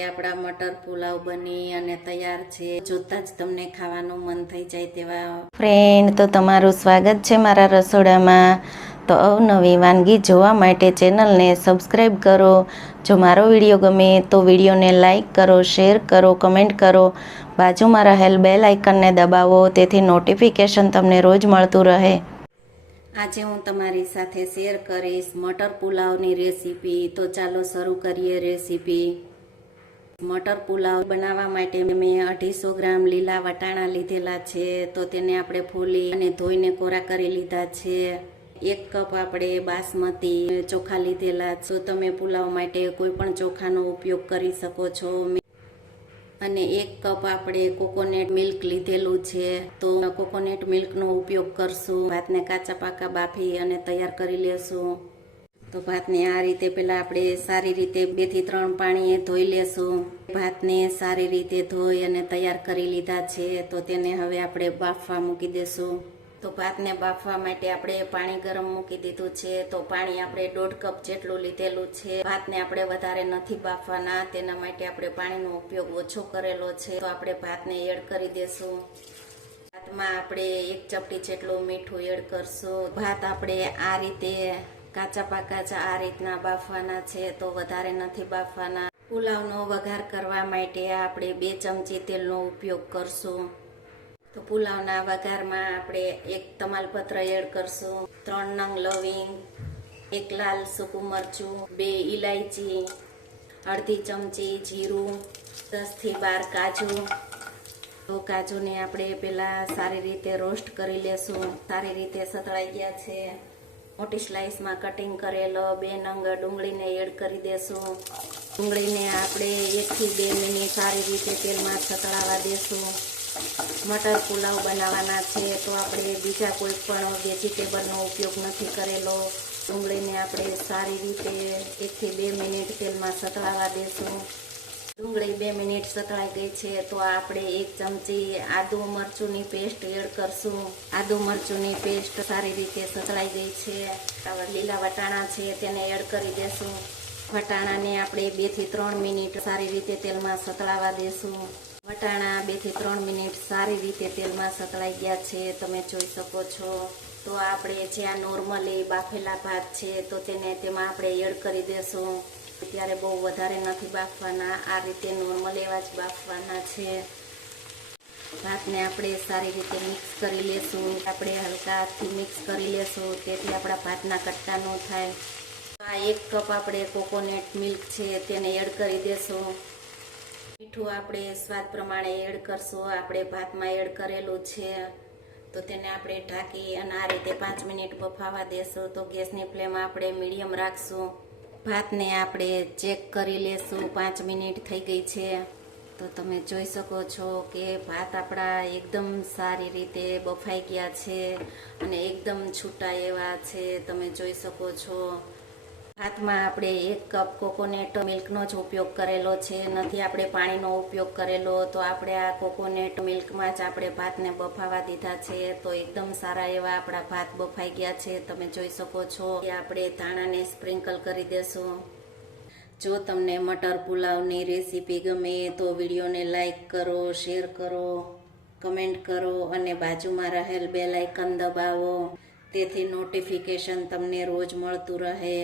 આપણા મટર પુલાવ બની અને તૈયાર છે. જોતા જ તમને ખાવાનું મન થઈ જાય તેવા ફ્રેન્ડ, તો તમારું સ્વાગત છે મારા રસોડામાં. તો અવનવી વાનગી જોવા માટે ચેનલને સબસ્ક્રાઈબ કરો. જો મારો વિડીયો ગમે તો વિડીયોને લાઈક કરો, શેર કરો, કમેન્ટ કરો. બાજુમાં રહેલ બેલ આઇકનને દબાવો, તેથી નોટિફિકેશન તમને રોજ મળતું રહે. આજે હું તમારી સાથે શેર કરીશ મટર પુલાવની રેસીપી. તો ચાલો શરૂ કરીએ રેસીપી. મટર પુલાવ બનાવવા માટે મેં 250 ગ્રામ લીલા વટાણા લીધેલા છે. તો તેને આપણે ફોલી અને ધોઈને કોરા કરી લીધા છે. 1 કપ આપણે બાસમતી ચોખા લીધેલા. તો તમે પુલાવ માટે કોઈ પણ ચોખાનો ઉપયોગ કરી શકો છો. અને 1 કપ આપણે કોકોનટ મિલ્ક લીધેલું છે. તો કોકોનટ મિલ્કનો ઉપયોગ કરશું. ભાતને કાચા પાકા બાફી અને તૈયાર કરી લેશું. તો ભાતને આ રીતે પહેલા આપણે સારી રીતે 2 થી 3 પાણીએ ધોઈ લેશું. ભાતને સારી રીતે ધોઈ અને તૈયાર કરી લીધા છે. તો તેને હવે આપણે બાફવા મૂકી દેશું. તો ભાતને બાફવા માટે આપણે પાણી ગરમ મૂકી દીધું છે. તો પાણી આપણે 1.5 કપ જેટલું લીધેલું છે. ભાતને આપણે વધારે નથી બાફવાના, તેના માટે આપણે પાણીનો ઉપયોગ ઓછો કરેલો છે. તો આપણે ભાતને એડ કરી દેશું. ભાતમાં આપણે 1 ચપટી જેટલું મીઠું એડ કરશું. ભાત આપણે આ રીતે કાચા પાકા આ રીતના બાફવાના છે. તો વધારે નથી બાફવાના. પુલાવનો વઘાર કરવા માટે આપણે 2 ચમચી તેલનો ઉપયોગ કરશું. તો પુલાવના વઘારમાં આપણે 1 તમાલપત્ર એડ કરશું, 3 નંગ લવિંગ, 1 લાલ સૂકું મરચું, 2 ઇલાયચી, અડધી ચમચી જીરું, 10 થી 12 કાજુ. તો કાજુને આપણે પેલા સારી રીતે રોસ્ટ કરી લેશું. સારી રીતે સતળાઈ ગયા છે. મોટી સ્લાઇસમાં કટિંગ કરેલો 2 નંગ ડુંગળીને એડ કરી દેશું. ડુંગળીને આપણે 1 થી 2 મિનિટ સારી રીતે તેલમાં સતળાવા દેશું. મટર પુલાવ બનાવવાના છે, તો આપણે બીજા કોઈ પણ વેજીટેબલનો ઉપયોગ નથી કરેલો. ડુંગળીને આપણે સારી રીતે 1 થી 2 મિનિટ તેલમાં સતળાવા દેશું. ડુંગળી 2 મિનિટ સતળાઈ ગઈ છે. તો આપણે 1 ચમચી આદુ મરચુંની પેસ્ટ એડ કરશું. આદુ મરચુંની પેસ્ટ સારી રીતે સતળાઈ ગઈ છે. લીલા વટાણા છે તેને એડ કરી દેશું. વટાણાને આપણે 2 થી 3 મિનિટ સારી રીતે તેલમાં સતળાવા દેશું. વટાણા 2 થી 3 મિનિટ સારી રીતે તેલમાં સતળાઈ ગયા છે, તમે જોઈ શકો છો. તો આપણે જ્યાં નોર્મલી બાફેલા ભાત છે, તો તેમાં આપણે એડ કરી દેશું. ત્યારે બહુ વધારે નથી બાફવાના, આ રીતે નોર્મલ એવા જ બાફવાના છે. ભાતને આપણે સારી રીતે મિક્સ કરી લેશું. આપણે હલકા હાથથી મિક્સ કરી લેશું, તેથી આપણા ભાતના કટકા ન થાય. આ 1 કપ આપણે કોકોનટ મિલ્ક છે તેને એડ કરી દેશું. મીઠું આપણે સ્વાદ પ્રમાણે એડ કરશું. આપણે ભાતમાં એડ કરેલું છે. તો તેને આપણે ઢાંકી અને આ રીતે 5 મિનિટ બફાવા દેશું. તો ગેસની ફ્લેમ આપણે મીડિયમ રાખશું. ભાતને આપણે ચેક કરી લેશું. 5 મિનિટ થઈ ગઈ છે. તો તમે જોઈ શકો છો કે ભાત આપણા એકદમ સારી રીતે બફાઈ ગયા છે અને એકદમ છૂટા એવા છે, તમે જોઈ શકો છો. ભાતમાં આપણે 1 કપ કોકોનટ મિલ્કનો જ ઉપયોગ કરેલો છે, નથી આપણે પાણીનો ઉપયોગ કરેલો. તો આપણે આ કોકોનટ મિલ્કમાં જ આપણે ભાતને બફાવા દીધા છે. તો એકદમ સારા એવા આપણા ભાત બફાઈ ગયા છે, તમે જોઈ શકો છો. આપણે ધાણાને સ્પ્રિંકલ કરી દેશું. જો તમને મટર પુલાવની રેસીપી ગમે તો વિડીયોને લાઈક કરો, શેર કરો, કમેન્ટ કરો અને બાજુમાં રહેલ બેલ આઇકન દબાવો, તેથી નોટિફિકેશન તમને રોજ મળતું રહે.